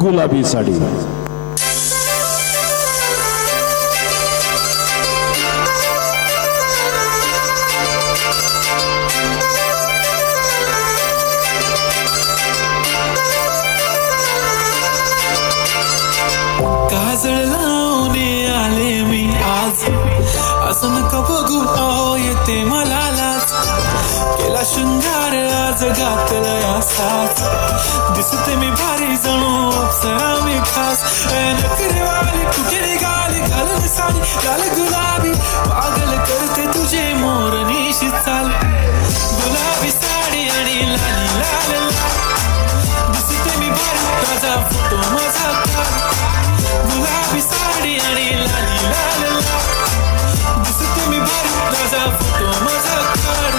गुलाबी साडी. काजळ लावून आले मी आज, असं नका बघू अहो येते मला लाज. केला शृंगार आज घातलाय असाच, दिसते मी भारी जणू अप्सरा मी खास. नखरेवाली कुठे निघाली घालून साडी लाल गुलाबी, पागल करते तुझे मोरनीशी चाल. गुलाबी साडी आणि लाली लाल लाल, दिसते मी भारी माझा फोटो माझा काढ. गुलाबी साडी आणि लाली लाल लाल, दिसते मी भारी माझा फोटो माझा काढ.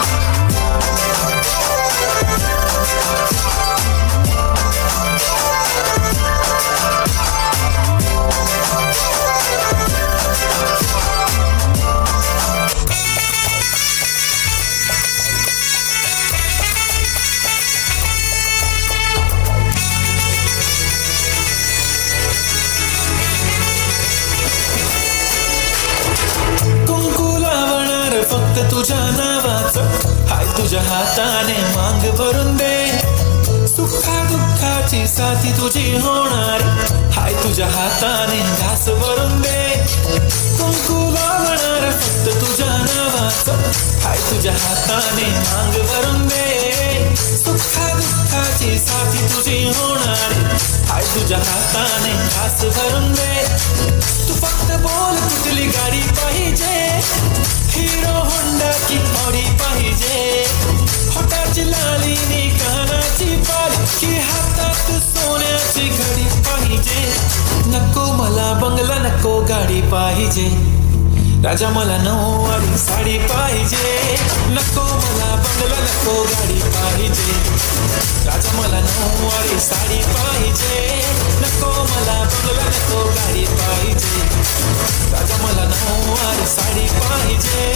फक्त तुझ्या नावाचं हाय, तुझ्या हाताने मांग भरून दे. सुखा दुःखाची साथी तुझी होणार हाय, तुझ्या हाताने घास भरून दे. कुंकू लावणार फक्त तुझ्या नावाचं हाय, तुझ्या हाताने मांग भरून दे. सुखा दुःखाची साथी तुझी होणार हाय, तुझ्या हाताने घास भरून दे. तू फक्त बोल कुठली गाडी पाहिजे, हिरो होंडा की ऑडी पाहिजे. होटाची लाली नी कानाची बाली, की हातात सोन्याची घडी पाहिजे. नको मला बंगला नको गाडी पाहिजे, राजा मला नऊवारी साडी पाहिजे. नको मला बंगला नको गाडी पाहिजे, राजा मला नऊवारी साडी पाहिजे. नको मला बंगला नको गाडी पाहिजे, राजा मला नऊवारी साडी पाहिजे.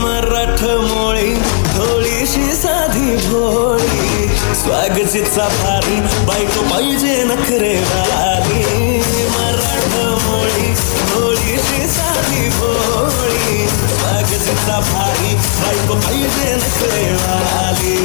मराठमोळी थोडीशी साधी भोळी, स्वागतीचा भारी बायको पाहिजे नखरेवाली. मराठमोळी थोडीशी साधी भोळी, स्वागतीचा भारी बायको पाहिजे नखरेवाली.